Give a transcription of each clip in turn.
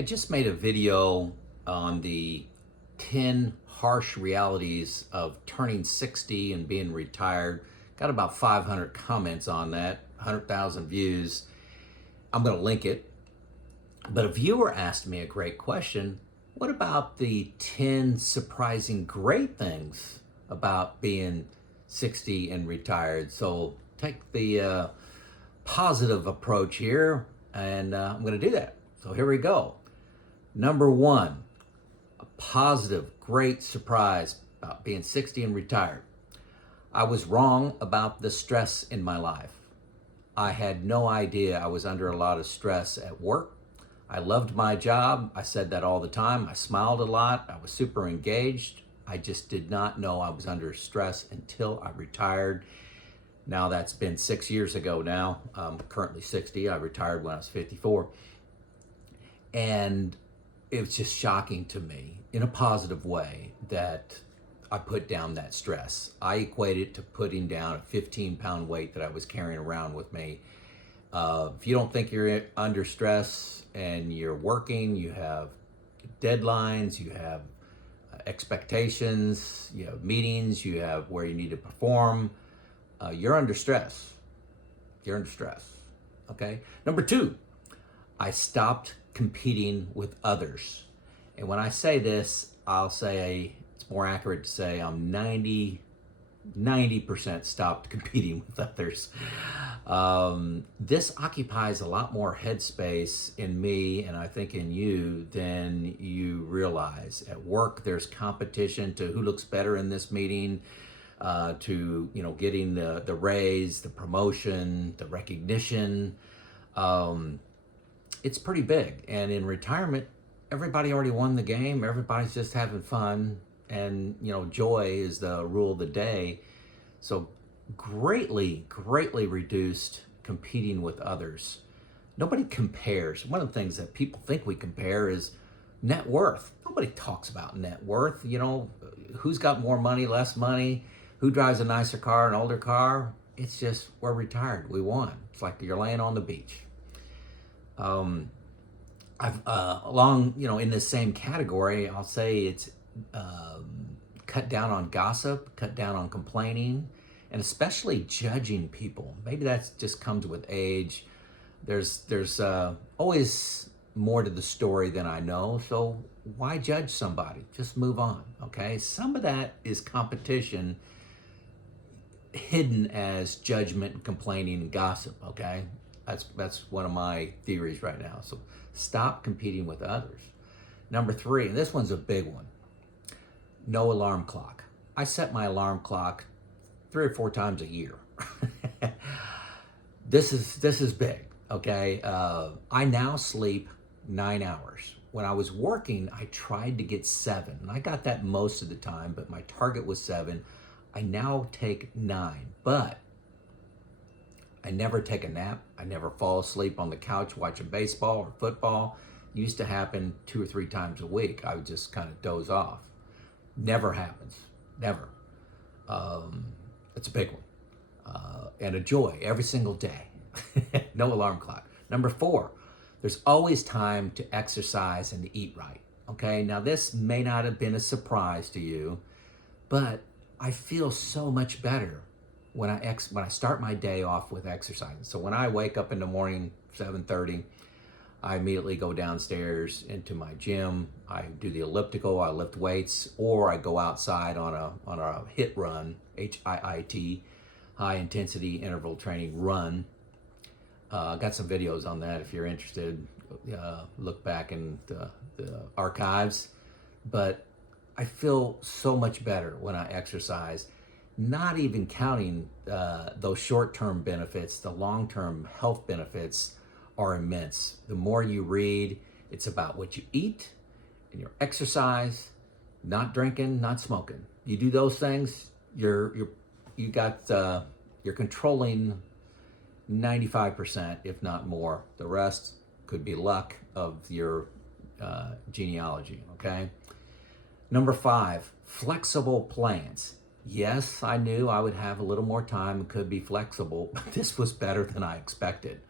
I just made a video on the 10 harsh realities of turning 60 and being retired. Got about 500 comments on that, 100,000 views. I'm going to link it. But a viewer asked me a great question. What about the 10 surprising great things about being 60 and retired? So take the positive approach here, and I'm going to do that. So here we go. Number one, a positive, great surprise about being 60 and retired. I was wrong about the stress in my life. I had no idea I was under a lot of stress at work. I loved my job. I said that all the time. I smiled a lot. I was super engaged. I just did not know I was under stress until I retired. Now that's been 6 years ago now. I'm currently 60. I retired when I was 54. And it was just shocking to me in a positive way that I put down that stress. I equate it to putting down a 15-pound weight that I was carrying around with me. If you don't think you're under stress and you're working, you have deadlines, you have expectations, you have meetings, you have where you need to perform, you're under stress. You're under stress, okay? Number two, I stopped competing with others. And when I say this, I'll say it's more accurate to say I'm 90% stopped competing with others. This occupies a lot more headspace in me, and I think in you, than you realize. At work, there's competition to who looks better in this meeting, to getting the raise, the promotion, the recognition. It's pretty big. And in retirement, everybody already won the game. Everybody's just having fun. And, joy is the rule of the day. So greatly reduced competing with others. Nobody compares. One of the things that people think we compare is net worth. Nobody talks about net worth. Who's got more money, less money, who drives a nicer car, an older car. It's just, we're retired. We won. It's like you're laying on the beach. I've in this same category, I'll say it's cut down on gossip, cut down on complaining, and especially judging people. Maybe that just comes with age. There's always more to the story than I know, so why judge somebody? Just move on, okay? Some of that is competition hidden as judgment and complaining and gossip, okay? That's one of my theories right now. So stop competing with others. Number three, and this one's a big one. No alarm clock. I set my alarm clock 3 or 4 times a year. This is big, okay? I now sleep 9 hours. When I was working, I tried to get 7, and I got that most of the time, but my target was 7. I now take 9, but I never take a nap. I never fall asleep on the couch watching baseball or football. It used to happen 2 or 3 times a week. I would just kind of doze off. Never happens. Never. It's a big one. And a joy every single day. No alarm clock. Number 4, there's always time to exercise and to eat right. Okay, now this may not have been a surprise to you, but I feel so much better when I start my day off with exercise. So when I wake up in the morning, 7:30, I immediately go downstairs into my gym. I do the elliptical, I lift weights, or I go outside on a HIIT run, HIIT, high intensity interval training run. Got some videos on that if you're interested. Look back in the archives. But I feel so much better when I exercise. Not even counting those short-term benefits, the long-term health benefits are immense. The more you read, it's about what you eat and your exercise, not drinking, not smoking. You do those things, you're controlling 95%, if not more. The rest could be luck of your genealogy, okay? Number 5, flexible plans. Yes, I knew I would have a little more time and could be flexible, but this was better than I expected.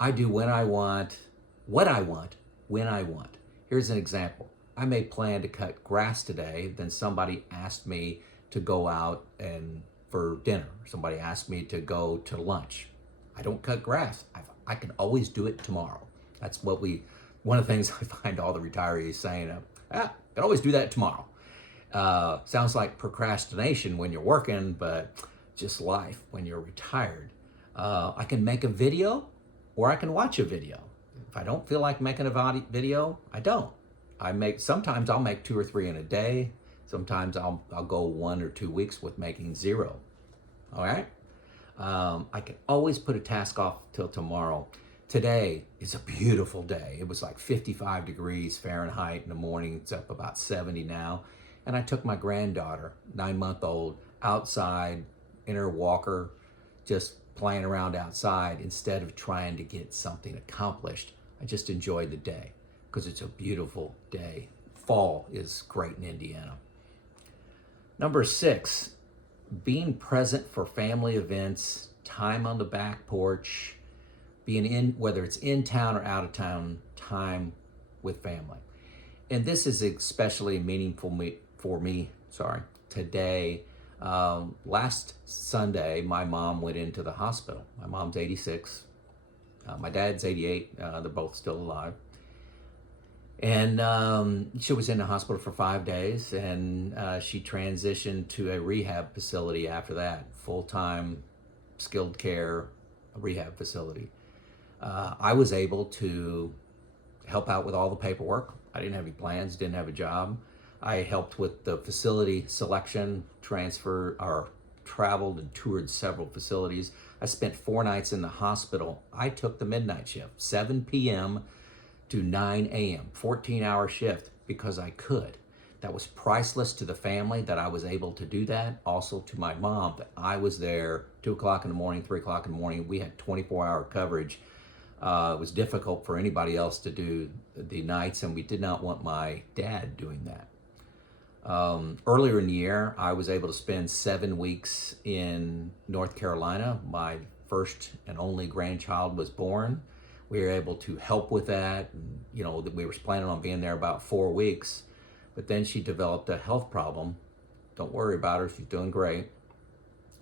I do when I want, what I want, when I want. Here's an example. I may plan to cut grass today, then somebody asked me to go out and for dinner. Somebody asked me to go to lunch. I don't cut grass. I can always do it tomorrow. That's one of the things I find all the retirees saying, I can always do that tomorrow. Sounds like procrastination when you're working, but just life when you're retired. I can make a video or I can watch a video. If I don't feel like making a video, I don't. Sometimes I'll make 2 or 3 in a day. Sometimes I'll go 1 or 2 weeks with making 0. All right? I can always put a task off till tomorrow. Today is a beautiful day. It was like 55 degrees Fahrenheit in the morning. It's up about 70 now. And I took my granddaughter, 9-month-old, outside in her walker, just playing around outside instead of trying to get something accomplished. I just enjoyed the day because it's a beautiful day. Fall is great in Indiana. Number 6, being present for family events, time on the back porch, whether it's in town or out of town, time with family. And this is especially meaningful for me today. Last Sunday, my mom went into the hospital. My mom's 86. My dad's 88. They're both still alive. And she was in the hospital for 5 days, and she transitioned to a rehab facility after that, full-time skilled care rehab facility. I was able to help out with all the paperwork. I didn't have any plans, didn't have a job. I helped with the facility selection, traveled and toured several facilities. I spent 4 nights in the hospital. I took the midnight shift, 7 p.m. to 9 a.m., 14-hour shift because I could. That was priceless to the family that I was able to do that. Also to my mom that I was there 2 o'clock in the morning, 3 o'clock in the morning. We had 24-hour coverage. It was difficult for anybody else to do the nights, and we did not want my dad doing that. Earlier in the year, I was able to spend 7 weeks in North Carolina. My first and only grandchild was born. We were able to help with that. We were planning on being there about 4 weeks, but then she developed a health problem. Don't worry about her, she's doing great.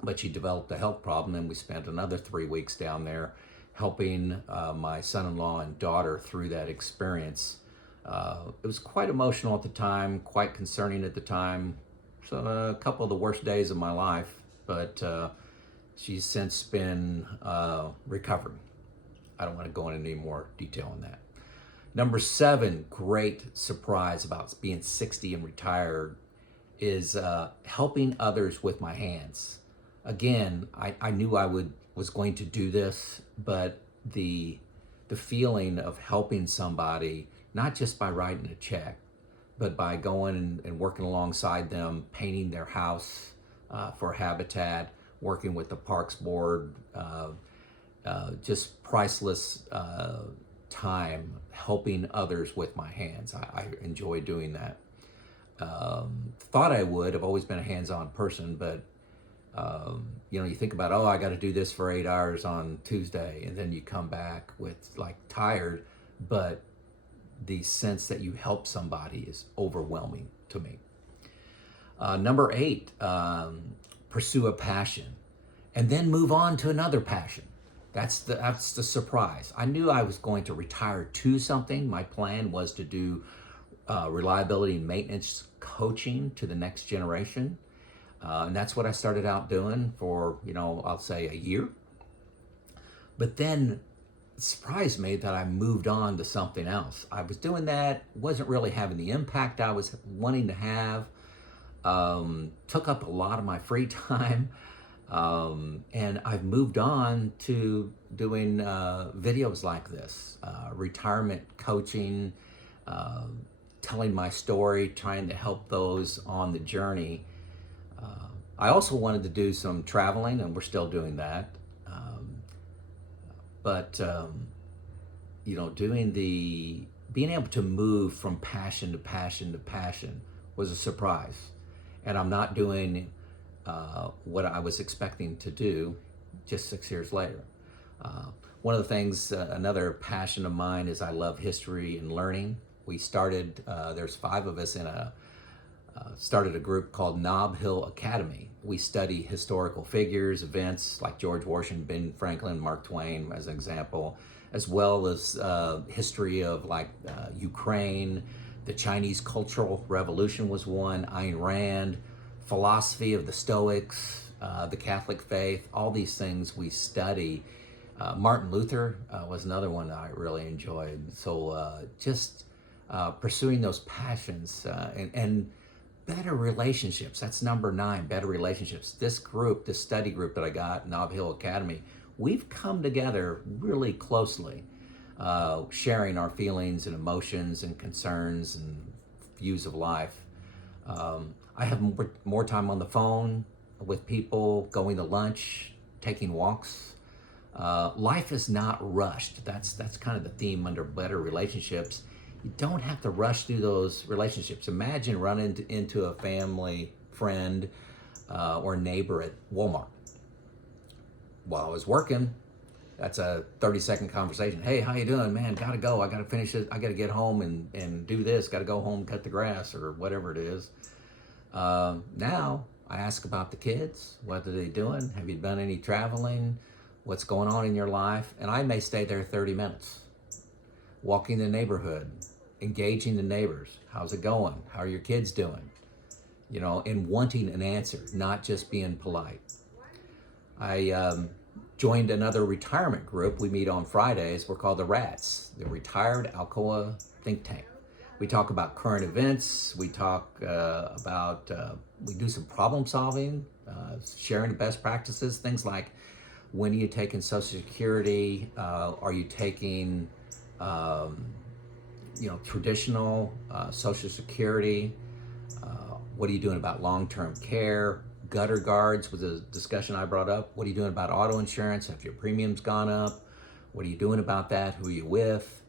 But she developed a health problem, and we spent another 3 weeks down there helping my son-in-law and daughter through that experience. It was quite emotional at the time, quite concerning at the time. So a couple of the worst days of my life, but she's since been recovering. I don't want to go into any more detail on that. Number 7, great surprise about being 60 and retired is helping others with my hands. Again, I knew I was going to do this, but the feeling of helping somebody, not just by writing a check, but by going and working alongside them, painting their house for Habitat, working with the Parks Board, just priceless time helping others with my hands. I enjoy doing that. Thought I would. I've always been a hands-on person, but you think about, I got to do this for 8 hours on Tuesday, and then you come back with tired, but the sense that you help somebody is overwhelming to me. Number 8, pursue a passion and then move on to another passion. That's the surprise. I knew I was going to retire to something. My plan was to do reliability and maintenance coaching to the next generation. And that's what I started out doing for, I'll say a year. But then it surprised me that I moved on to something else. I was doing that, wasn't really having the impact I was wanting to have. Took up a lot of my free time. And I've moved on to doing videos like this, retirement coaching, telling my story, trying to help those on the journey. I also wanted to do some traveling, and we're still doing that. Being able to move from passion to passion to passion was a surprise. And I'm not doing what I was expecting to do just 6 years later. One of the things, another passion of mine is I love history and learning. We started, there's 5 of us in started a group called Nob Hill Academy. We study historical figures, events like George Washington, Ben Franklin, Mark Twain as an example, as well as history of like Ukraine, the Chinese Cultural Revolution was one, Ayn Rand, philosophy of the Stoics, the Catholic faith, all these things we study. Martin Luther was another one that I really enjoyed. So just pursuing those passions and better relationships. That's number 9, better relationships. This group, this study group that I got, Nob Hill Academy, we've come together really closely, sharing our feelings and emotions and concerns and views of life. I have more time on the phone with people, going to lunch, taking walks. Life is not rushed. That's kind of the theme under better relationships. You don't have to rush through those relationships. Imagine running into a family, friend, or neighbor at Walmart. While I was working, that's a 30-second conversation. Hey, how you doing? Man, gotta go. I gotta finish it. I gotta get home and do this. Gotta go home, cut the grass, or whatever it is. Now, I ask about the kids. What are they doing? Have you done any traveling? What's going on in your life? And I may stay there 30 minutes. Walking the neighborhood, engaging the neighbors. How's it going? How are your kids doing? You know, and wanting an answer, not just being polite. I joined another retirement group. We meet on Fridays. We're called the RATS, the Retired Alcoa Think Tank. We talk about current events. We talk we do some problem solving, sharing the best practices, things like when are you taking Social Security? Are you taking traditional Social Security? What are you doing about long-term care? Gutter guards was a discussion I brought up. What are you doing about auto insurance? Have your premiums gone up? What are you doing about that? Who are you with?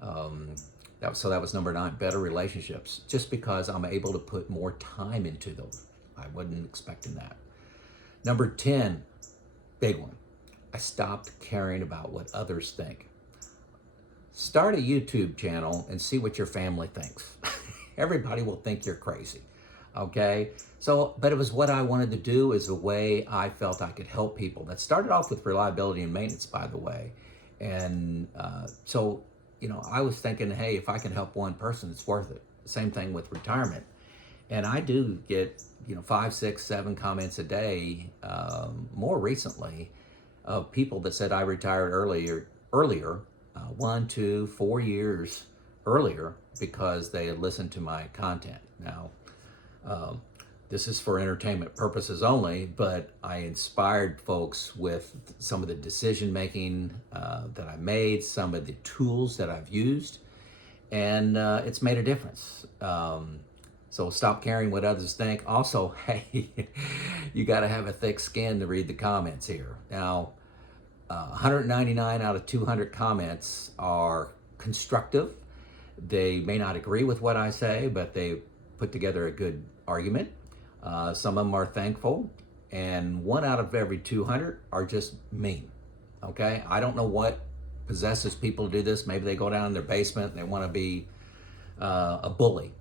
That was number 9, better relationships. Just because I'm able to put more time into them. I wasn't expecting that. Number 10, big one. I stopped caring about what others think. Start a YouTube channel and see what your family thinks. Everybody will think you're crazy, okay? So, but it was what I wanted to do, is a way I felt I could help people. That started off with reliability and maintenance, by the way. And I was thinking, hey, if I can help one person, it's worth it. Same thing with retirement. And I do get, 5, 6, 7 comments a day, more recently, of people that said I retired earlier, 1, 2, 4 years earlier because they had listened to my content. Now, this is for entertainment purposes only, but I inspired folks with some of the decision making that I made, some of the tools that I've used, and it's made a difference. So stop caring what others think. Also, hey, you got to have a thick skin to read the comments here. Now, 199 out of 200 comments are constructive. They may not agree with what I say, but they put together a good argument. Some of them are thankful, and 1 out of every 200 are just mean. Okay, I don't know what possesses people to do this. Maybe they go down in their basement and they want to be a bully.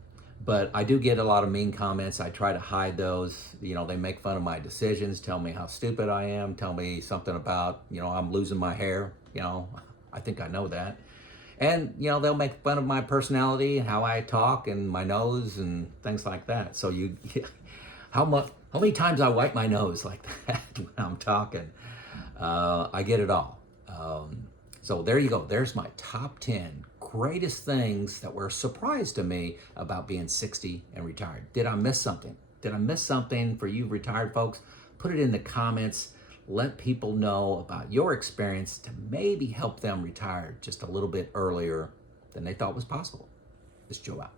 But I do get a lot of mean comments. I try to hide those. They make fun of my decisions, tell me how stupid I am, tell me something about, I'm losing my hair. I think I know that. And, they'll make fun of my personality and how I talk and my nose and things like that. So how many times I wipe my nose like that when I'm talking? I get it all. So there you go. There's my top 10 greatest things that were a surprise to me about being 60 and retired. Did I miss something? Did I miss something for you retired folks? Put it in the comments. Let people know about your experience to maybe help them retire just a little bit earlier than they thought was possible. This is Joe out.